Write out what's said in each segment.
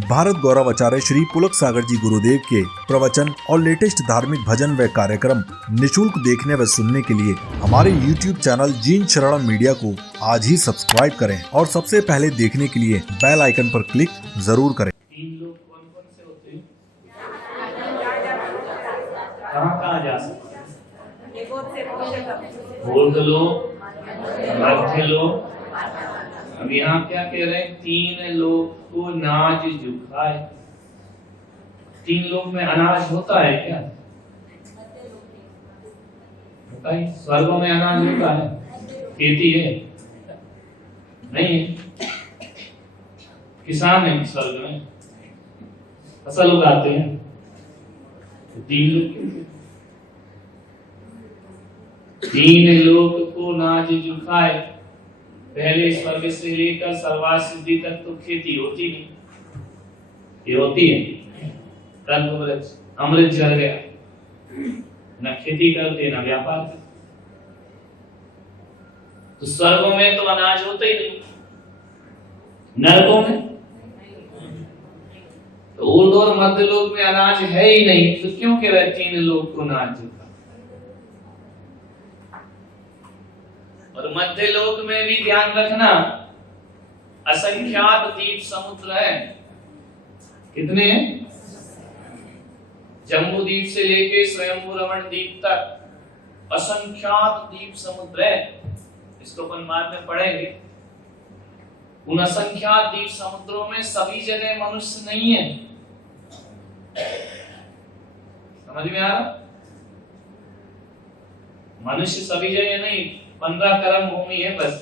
भारत गौरव आचार्य श्री पुलक सागर जी गुरुदेव के प्रवचन और लेटेस्ट धार्मिक भजन व कार्यक्रम निशुल्क देखने व सुनने के लिए हमारे YouTube चैनल जीन शरणम मीडिया को आज ही सब्सक्राइब करें और सबसे पहले देखने के लिए बेल आइकन पर क्लिक जरूर करें। तीन लोग कौन कौन से होते हैं? कहाँ जा सकते हैं? ऊर्ध लोक, मध्य लोक। अब यहाँ क्या कह रहे हैं? तीन लोग को नाज झुकाए। तीन लोग में अनाज होता है क्या? बताइए, स्वर्गों में अनाज होता है? खेती है? नहीं है। किसान है स्वर्ग में, फसल उगाते हैं। तीन लोग को नाज झुकाए। पहले स्वर्ग से लेकर सर्वा सिद्धि तक तो खेती होती नहीं, ये होती है। कल्प अमृत जल गया, न खेती करते न व्यापार करते। तो स्वर्गों में तो अनाज होता ही नहीं, नरकों में तो ऊर्ध्व और मध्य लोक में अनाज है ही नहीं, तो क्यों कह रहे तीन लोग को नाज झुका? और मध्य लोक में भी ध्यान रखना, असंख्यात द्वीप समुद्र है। कितने हैं? जम्बू द्वीप से लेके स्वयंभू रमण द्वीप तक असंख्यात द्वीप समुद्र है। इसको अपन बाद में पढ़ेंगे। उन असंख्यात द्वीप समुद्रों में सभी जगह मनुष्य नहीं है। समझ में आ रहा? मनुष्य सभी जगह नहीं, 15 कर्म भूमि है बस।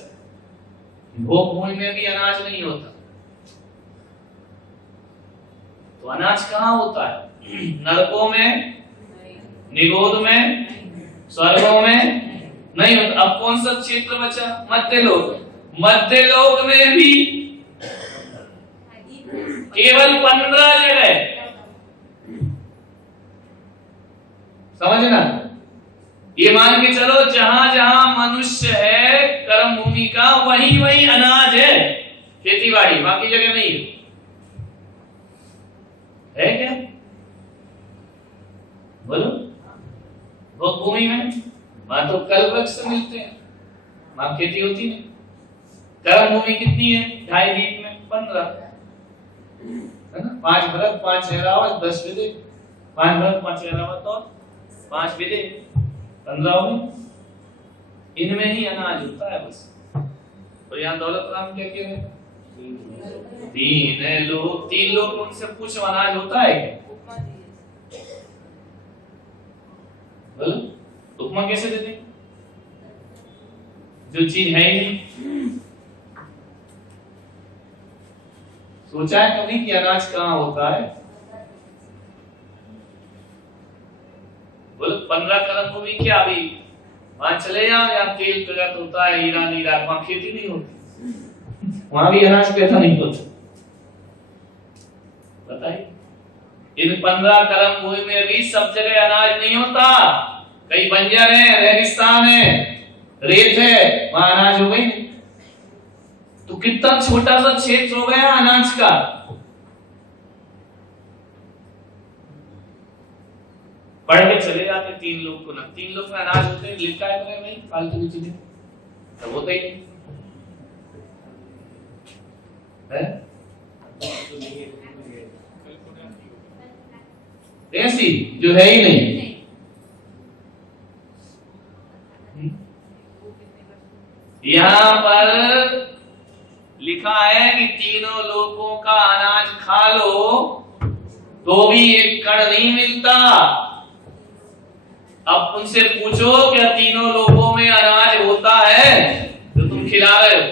भोग भूमि में भी अनाज नहीं होता। तो अनाज कहाँ होता है? नरकों में, निगोद में, स्वर्गों में नहीं होता। अब कौन सा क्षेत्र बचा? मध्य लोक। मध्य लोक में भी केवल 15 जगह। समझना, ये मान के चलो जहां जहां मनुष्य है कर्म भूमि का, वही वही अनाज है, खेती बाड़ी, बाकी जगह नहीं है क्या? बोलो। भोग भूमि में वहां तो कल वृक्ष मिलते हैं, वहां खेती होती नहीं। कर्म भूमि कितनी है? 2.5 द्वीप में 15 है ना। 5 भरत 5 ऐरावत 10 विदे, 5 भरत 5 ऐरावत और 5 विदे 15 में। इनमें ही अनाज होता है बस। और यहाँ दौलत राम क्या कह रहे हैं? तीन लोग उनसे पूछो अनाज होता है क्या? बोलो, उपमा कैसे देते? जो चीज है ही नहीं। सोचा है कभी कि अनाज कहाँ होता है? बोलो, 15 कर्म भूमि क्या? अभी वहां चले जाओ, यहाँ तेल प्रगत होता है, हीरा नीरा, वहां खेती नहीं होती, वहां भी अनाज पैदा नहीं होता। बताइए, इन 15 कर्म भूमि में भी सब जगह अनाज नहीं होता। कई बंजर है, रेगिस्तान है, रेत है, वहां अनाज हो गई नहीं। तो कितना छोटा सा क्षेत्र हो गया अनाज का। पढ़ के चले जाते तीन लोग को ना। तीन लोग में अनाज होते हैं, लिखा है तो नहीं, फालतू की चीजें तब होता ही नहीं है। ऐसी जो है ही नहीं। यहाँ पर लिखा है कि तीनों लोगों का अनाज खा लो तो भी एक कण नहीं मिलता। अब उनसे पूछो क्या तीनों लोगों में अनाज होता है जो तुम खिला रहे हो?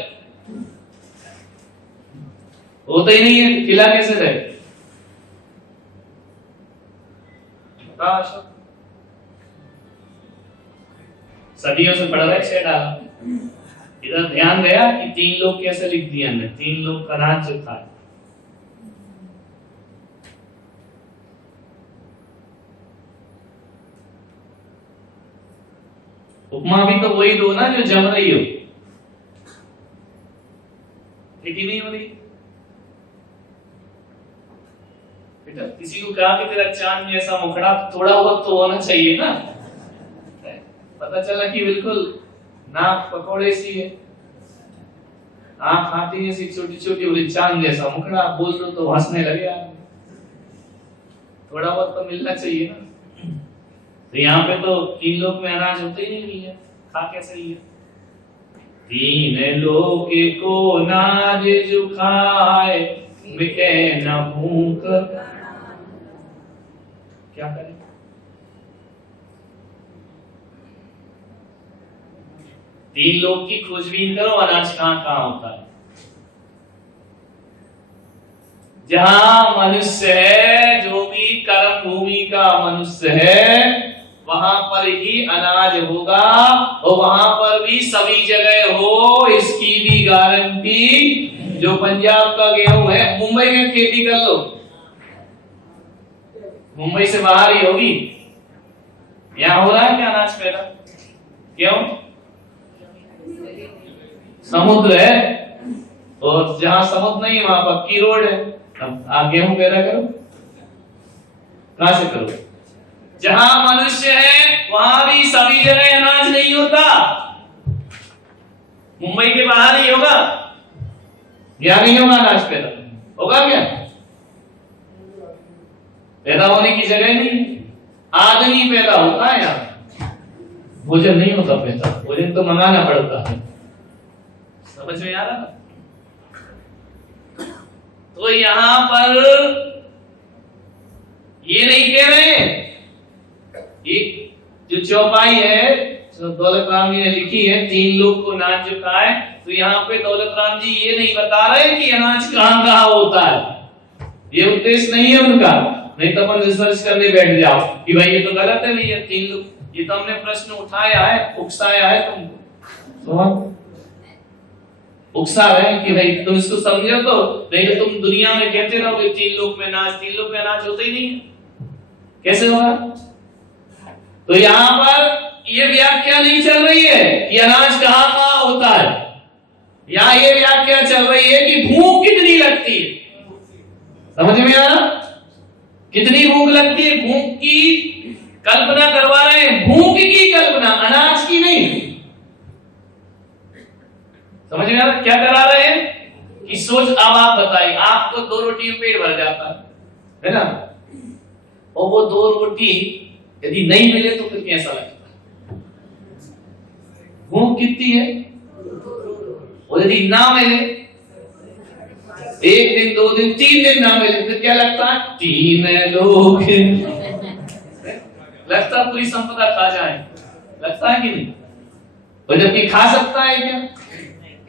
होता ही नहीं है, खिला कैसे रहे? सदियों से पढ़ रहे, छह डाला। इधर ध्यान गया कि तीन लोग कैसे लिख दिया हमने। तीन लोग का अनाज जो था, उपमा भी तो वही दो ना जो जम रही हो। ठीक ही नहीं हो रही। जब किसी को कहा कि तेरा चांद जैसा मुखड़ा, थोड़ा बहुत तो होना चाहिए ना। पता चला कि बिल्कुल नाक पकौड़े सी है, आंख हाथी जैसी छोटी छोटी, बोले चांद जैसा मुखड़ा, बोल दो तो हंसने लगे आदमी। थोड़ा बहुत तो मिलना चाहिए ना। तो यहाँ पे तो 3 लोक में अनाज होते ही नहीं है, खा कैसे ही है। 3 लोक को नाज जो खाए, मिटे न भूख, क्या करें। तीन लोग की खोजबीन करो, अनाज कहां कहां होता है। जहां मनुष्य है, जो भी कर्म भूमि का मनुष्य है, वहां पर ही अनाज होगा, और वहां पर भी सभी जगह हो, इसकी भी गारंटी। जो पंजाब का गेहूं है, मुंबई में खेती कर लो, मुंबई से बाहर ही होगी। यहां हो रहा है क्या अनाज पैदा? क्यों? समुद्र है, और जहां समुद्र नहीं वहां पक्की रोड है। अब आप गेहूं पैदा करो, कहां से करो? जहां मनुष्य है वहां भी सभी जगह अनाज नहीं होता, मुंबई के बाहर ही होगा। या नहीं होगा अनाज पैदा? होगा क्या? पैदा होने की जगह नहीं, आदमी पैदा होता है यहाँ, भोजन नहीं होता पैदा, भोजन तो मंगाना पड़ता है। समझ में आ रहा ना? तो यहां पर ये नहीं कह रहे, ये जो चौपाई है जो दौलत राम जी ने लिखी है, 3 लोग को नाज जो खाए, तो यहाँ पे दौलत राम जी ये नहीं बता रहे कि अनाज कहां कहां होता है। ये उद्देश्य नहीं है उनका, नहीं तो अपन रिसर्च करने बैठ जाओ कि भाई ये तो गलत है भैया। 3 लोग, ये तो हमने प्रश्न उठाया है, उकसाया है तुमको, उकसा रहे हैं कि भाई तुम इसको समझो, तो नहीं तो तुम दुनिया में कहते रहोगे 3 लोग में अनाज, 3 लोग में अनाज होता ही नहीं है, कैसे होगा? तो यहाँ पर ये व्याख्या नहीं चल रही है कि अनाज कहां कहां होता है, यहाँ ये व्याख्या चल रही है कि भूख कितनी लगती है। समझ में आ रहा? कितनी भूख लगती है, भूख की कल्पना करवा रहे हैं, भूख की कल्पना, अनाज की नहीं। समझ में आ रहा? क्या करा रहे हैं कि सोच, अब आप बताइए, आपको 2 रोटी में पेट भर जाता है ना, और वो 2 रोटी यदि नहीं मिले तो फिर कैसा लगता है? भूख कितनी है, और यदि ना मिले, 1 दिन 2 दिन 3 दिन ना मिले, फिर क्या लगता है? 3 लोग लगता पूरी संपदा खा जाए, लगता है कि नहीं? और जबकि खा सकता है क्या?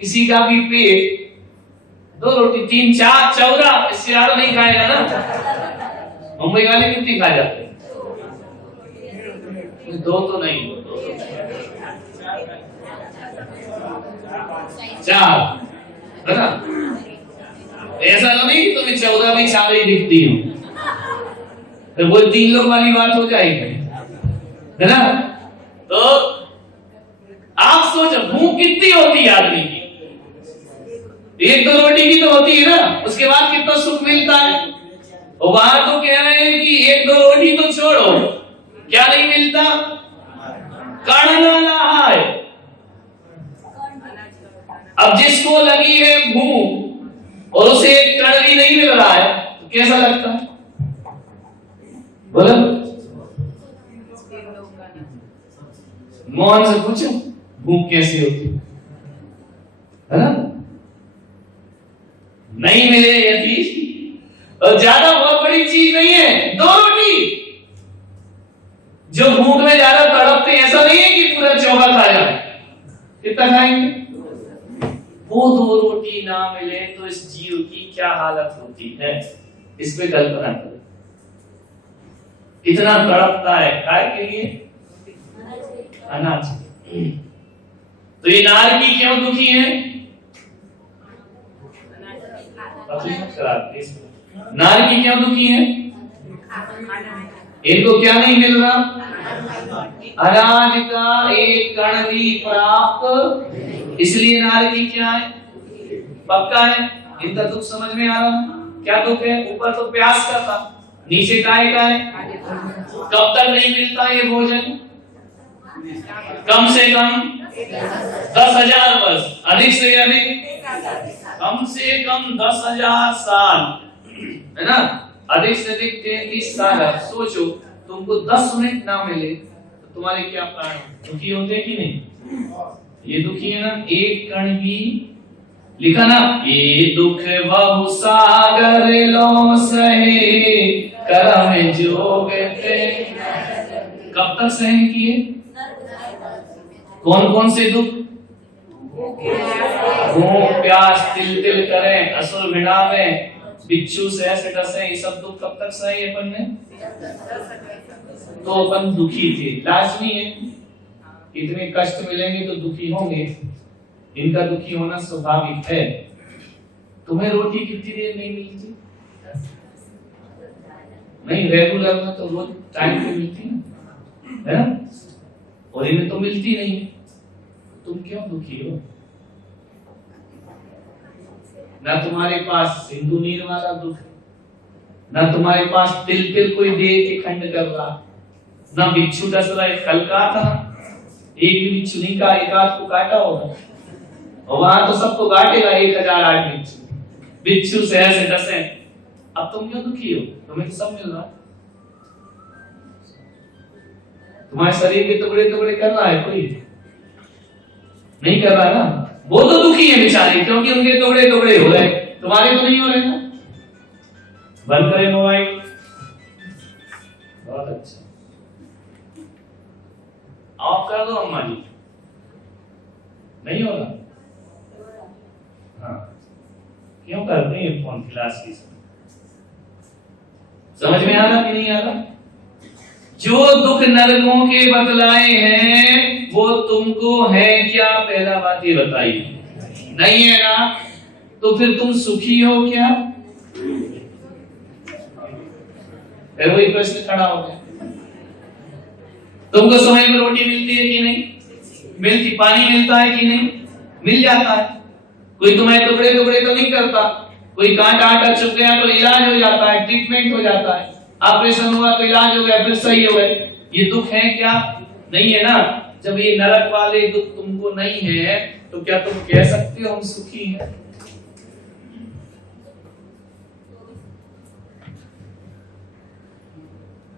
किसी का भी पेट 2 रोटी 3 4 14, इससे ज्यादा नहीं खाएगा ना। मुंबई वाले कितनी खा जाते हैं? 2 तो नहीं, 4 है ना। ऐसा तो नहीं कि तुम्हें 14 में 4 ही दिखती हो, तो वो 3 लोग वाली बात हो जाएगी, है ना। तो आप सोचो भूख कितनी होती है आदमी की, 1-2 रोटी की तो होती है ना, उसके बाद कितना सुख मिलता है। और वहां तो कह रहे हैं कि 1-2 रोटी तो छोड़ो, क्या नहीं मिलता? कण ना है। अब जिसको लगी है भूख और उसे एक कण भी नहीं मिल रहा है, तो कैसा लगता है? बोलो, मोहन से पूछो भूख कैसी होती है ना। नहीं मिले यदि, और ज्यादा बहुत बड़ी चीज नहीं है 2 रोटी। जो भूख में ज्यादा तड़पते, ऐसा नहीं है कि पूरा चौका खा जाए, कितना खाएंगे? वो 2 रोटी ना मिले तो इस जीव की क्या हालत होती है, इस पे कल्पना करो। इतना तड़पता है काय के लिए? अनाज। तो ये नारकी क्यों दुखी है? नारकी क्यों दुखी है? इनको क्या नहीं मिल रहा? अनाज का एक कण भी प्राप्त, इसलिए नारकी क्या है? पक्का है। इनका दुख समझ में आ रहा? क्या दुख है? ऊपर तो प्यास का था, नीचे काय का है? कब तक नहीं मिलता ये भोजन? कम से कम 10,000 वर्ष, अधिक से अधिक कम से कम 10,000 साल, है ना? अधिक से अधिक 33 साल। सोचो तुमको 10 मिनट ना मिले तो तुम्हारे क्या प्राण दुखी होते कि नहीं? ये दुखी है ना? एक कण भी लिखा ना, ये दुख बहु सागर लो सहे करम जोग ते। कब तक सहन किए? कौन कौन से दुख? भूख प्यास तिल तिल करें, असुर भिड़ावे, बिच्छू से ऐसे डसे, ये सब दुख कब तक सहे अपन ने? तो अपन दुखी थे, लाजमी है। इतने कष्ट मिलेंगे तो दुखी होंगे, इनका दुखी होना स्वाभाविक है। तुम्हें रोटी कितनी देर नहीं मिलती? नहीं, रेगुलर में तो रोज टाइम पे मिलती है ना? और इन्हें तो मिलती नहीं है। तुम क्यों दुखी हो? ना तुम्हारे पास सिंधु नीर वाला दुख, ना तुम्हारे पास तिल तिल कोई दे के खंड कर रहा, ना बिच्छू डस रहा है। कल का था एक भी बिच्छू नहीं का, एक आध को काटा होगा, और वहां तो सबको काटेगा 1008 बिच्छू से ऐसे डसे। अब तुम क्यों दुखी हो? तुम्हें तो सब मिल रहा। तुम्हारे शरीर के टुकड़े टुकड़े कर रहा है कोई? नहीं कर रहा ना? वो तो दुखी है बेचारे, क्योंकि उनके टुकड़े टुकड़े हो रहे, तुम्हारे तो नहीं हो रहे ना। बंद करें मोबाइल। बहुत अच्छा, ऑफ कर दो अम्मा जी। नहीं हो रहा? हाँ, क्यों करते हैं फोन क्लास की? समझ में आ रहा कि नहीं आ रहा? जो दुख नरकों के बतलाए हैं वो तुमको है क्या? पहला बात ये बताई नहीं है ना, तो फिर तुम सुखी हो क्या? फिर वही प्रश्न खड़ा हो गया। तुमको समय में रोटी मिलती है कि नहीं मिलती? पानी मिलता है कि नहीं? मिल जाता है। कोई तुम्हारे टुकड़े टुकड़े तो नहीं करता। कोई कांटा आटा चुभ गया तो इलाज हो जाता है, ट्रीटमेंट हो जाता है। ऑपरेशन हुआ तो इलाज हो गया, फिर सही हो गए। ये दुख है क्या? नहीं है ना। जब ये नरक वाले दुख तुमको नहीं है तो क्या तुम कह सकते हो हम सुखी हैं?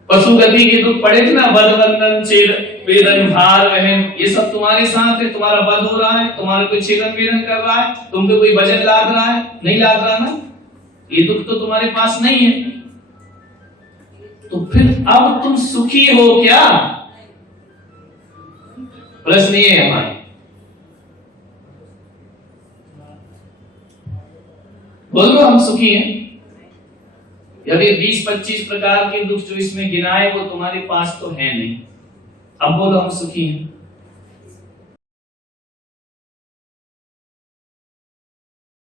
पशु गति के दुख पड़े थे ना, बदबंधन छेद वेदन भार वहन, ये सब तुम्हारे साथ है। तुम्हारा बध हो रहा है, तुम्हारा कोई छेदन वेदन कर रहा है, तुम पे कोई वजन लाद रहा है, नहीं लाद रहा ना, ये दुख तो तुम्हारे पास नहीं है। तो फिर अब तुम सुखी हो क्या? प्रश्न ये है हमारा। बोलो हम सुखी हैं? यदि 20-25 प्रकार के दुख जो इसमें गिनाए वो तुम्हारे पास तो है नहीं। अब बोलो हम सुखी हैं?